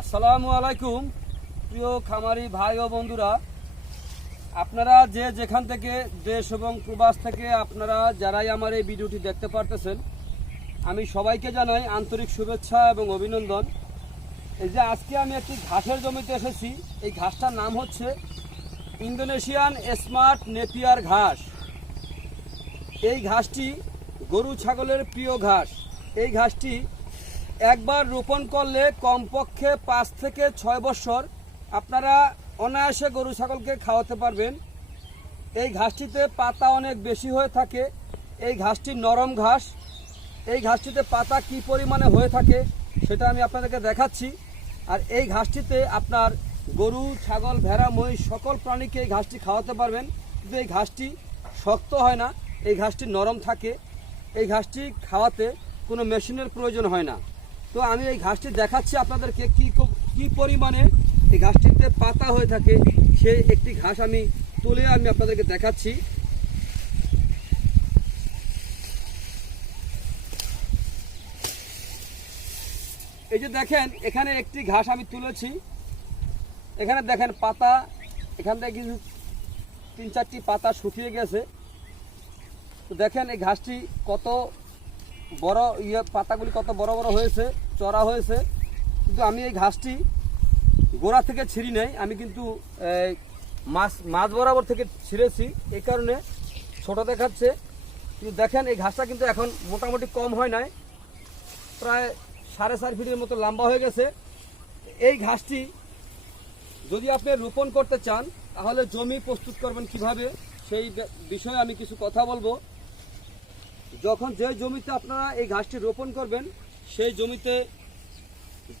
আসসালামু আলাইকুম, প্রিয় খামারি ভাই ও বন্ধুরা। আপনারা যে যেখান থেকে দেশ এবং প্রবাস থেকে আপনারা যারাই আমার এই ভিডিওটি দেখতে পারতেছেন, আমি সবাইকে জানাই আন্তরিক শুভেচ্ছা এবং অভিনন্দন। এই যে আজকে আমি একটি ঘাসের জমিতে এসেছি, এই ঘাসটার নাম হচ্ছে ইন্দোনেশিয়ান স্মার্ট নেপিয়ার ঘাস। এই ঘাসটি গরু, ছাগলের প্রিয় ঘাস। এই ঘাসটি একবার রোপণ করলে কমপক্ষে পাঁচ থেকে ছয় বছর আপনারা অনায়াসে গরু ছাগলকে খাওয়াতে পারবেন। এই ঘাসটিতে পাতা অনেক বেশি হয়ে থাকে। এই ঘাসটি নরম ঘাস। এই ঘাসটিতে পাতা কি পরিমাণে হয়ে থাকে সেটা আমি আপনাদেরকে দেখাচ্ছি। আর এই ঘাসটিতে আপনার গরু, ছাগল, ভেড়া, মহিষ সকল প্রাণীকে এই ঘাসটি খাওয়াতে পারবেন। কিন্তু এই ঘাসটি শক্ত হয় না। এই ঘাসটি নরম থাকে। এই ঘাসটি খাওয়াতে কোনো মেশিনের প্রয়োজন হয় না। তো আমি এই ঘাসটি দেখাচ্ছি আপনাদেরকে কি কি পরিমাণে এই ঘাসটিতে পাতা হয়ে থাকে, সেই একটি ঘাস আমি তুলে আমি আপনাদেরকে দেখাচ্ছি। এই যে দেখেন, এখানে একটি ঘাস আমি তুলেছি। এখানে দেখেন পাতা, এখান থেকে কিছু তিন চারটি পাতা শুকিয়ে গেছে। তো দেখেন এই ঘাসটি কত বড় ইয়ে পাতাগুলি কত বড় বড় হয়েছে, চড়া হয়েছে। কিন্তু আমি এই ঘাসটি গোড়া থেকে ছিঁড়ি নেই, আমি কিন্তু মাছ মাছ বরাবর থেকে ছিঁড়েছি। এই কারণে ছোট দেখাচ্ছে। কিন্তু দেখেন, এই ঘাসটা কিন্তু এখন মোটামুটি কম হয় নাই। প্রায় সাড়ে চার ফিটের মতো লম্বা হয়ে গেছে। এই ঘাসটি যদি আপনি রোপণ করতে চান, তাহলে জমি প্রস্তুত করবেন কীভাবে, সেই বিষয়ে আমি কিছু কথা বলব। যখন যে জমিতে আপনারা এই ঘাসটি রোপণ করবেন, সেই জমিতে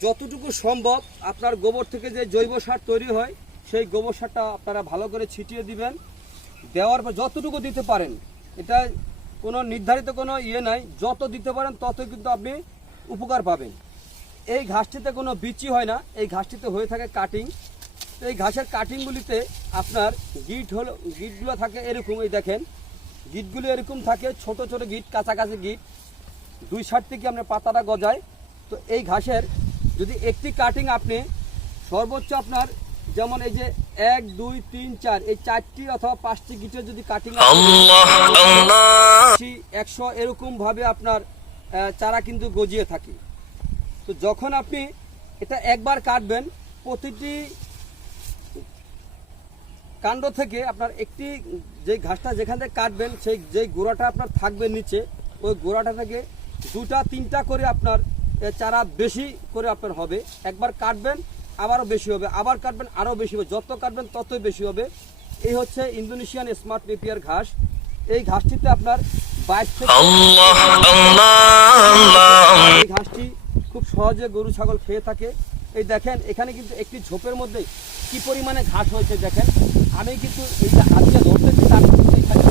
যতটুকু সম্ভব আপনার গোবর থেকে যে জৈব সার তৈরি হয়, সেই গোবর সারটা আপনারা ভালো করে ছিটিয়ে দিবেন। দেওয়ার পর যতটুকু দিতে পারেন, এটা কোনো নির্ধারিত কোনো ইয়ে নাই, যত দিতে পারেন ততই কিন্তু আপনি উপকার পাবেন। এই ঘাসটিতে কোনো বিচি হয় না, এই ঘাসটিতে হয়ে থাকে কাটিং। এই ঘাসের কাটিংগুলিতে আপনার গিট হলো, গিটগুলো থাকে এরকম, এই দেখেন। গিটগুলো এরকম থাকে ছোট ছোট গিট কাছাকাছি গিট। দুই সাইড থেকে আপনার পাতাটা গজায় তো এই ঘাসের যদি একটি কাটিং আপনি সর্বোচ্চ আপনার যেমন এই যে এক দুই তিন চার এই চারটি অথবা পাঁচটি গিটের যদি কাটিং একশো এরকম ভাবে আপনার চারা কিন্তু গজিয়ে থাকে। তো যখন আপনি এটা একবার কাটবেন প্রতিটি কাণ্ড থেকে আপনার একটি যে ঘাসটা যেখান থেকে কাটবেন সেই যে গোড়াটা আপনার থাকবে নিচে ওই গোড়াটা থেকে দুটা তিনটা করে আপনার চারা বেশি করে আপনার হবে। একবার কাটবেন আবারও বেশি হবে। আবার কাটবেন আরও বেশি হবে। যত কাটবেন ততই বেশি হবে। এই হচ্ছে ইন্দোনেশিয়ান স্মার্ট নেপিয়ার ঘাস। এই ঘাসটিতে আপনার বাইশ থেকে এই ঘাসটি খুব সহজে গরু ছাগল খেয়ে থাকে। এই দেখেন, এখানে কিন্তু একটি ঝোপের মধ্যে কি পরিমাণে ঘাস হয়েছে দেখেন। আমি কিন্তু এই যে হাত দিয়ে ধরতে কিন্তু আমি কিন্তু এখানে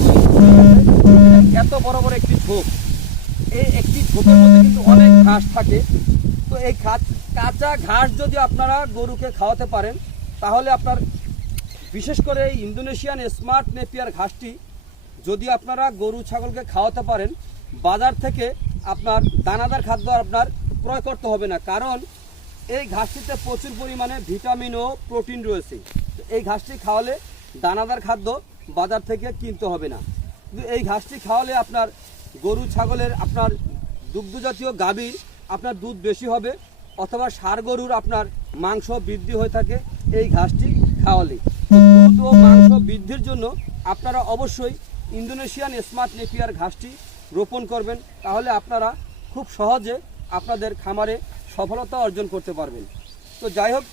এত বড় বড় একটি ঝোপ। এই একটি ঝোপের মধ্যে কিন্তু অনেক ঘাস থাকে। তো এই ঘাস- কাঁচা ঘাস যদি আপনারা গরুকে খাওয়াতে পারেন, তাহলে আপনার বিশেষ করে এই ইন্দোনেশিয়ান স্মার্ট নেপিয়ার ঘাসটি যদি আপনারা গরু ছাগলকে খাওয়াতে পারেন, বাজার থেকে আপনার দানাদার খাদ্য আপনার ক্রয় করতে হবে না। কারণ এই ঘাসটিতে প্রচুর পরিমাণে ভিটামিন ও প্রোটিন রয়েছে। এই ঘাসটি খাওয়ালে দানাদার খাদ্য বাজার থেকে কিনতে হবে না। কিন্তু এই ঘাসটি খাওয়ালে আপনার গরু, ছাগলের, আপনার দুগ্ধজাতীয় গাভীর আপনার দুধ বেশি হবে অথবা সার গরুর আপনার মাংস বৃদ্ধি হয়ে থাকে এই ঘাসটি খাওয়ালে। দুধ ও মাংস বৃদ্ধির জন্য আপনারা অবশ্যই ইন্দোনেশিয়ান স্মার্ট নেপিয়ার ঘাসটি রোপণ করবেন। তাহলে আপনারা খুব সহজে আপনাদের খামারে সফলতা অর্জন করতে পারবেন। তো যাই হোক,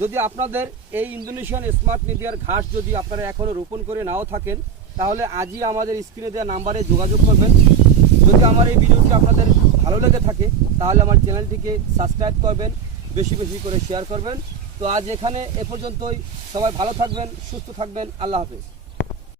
যদি আপনাদের এই ইন্দোনেশিয়ান স্মার্ট মিডিয়ার ঘাস যদি আপনারা এখনও রোপণ করে নাও থাকেন, তাহলে আজই আমাদের স্ক্রিনে দেওয়া নাম্বারে যোগাযোগ করবেন। যদি আমার এই ভিডিওটি আপনাদের ভালো লেগে থাকে, তাহলে আমার চ্যানেলটিকে সাবস্ক্রাইব করবেন, বেশি বেশি করে শেয়ার করবেন। তো আজ এখানে এ পর্যন্তই। সবাই ভালো থাকবেন, সুস্থ থাকবেন। আল্লাহ হাফেজ।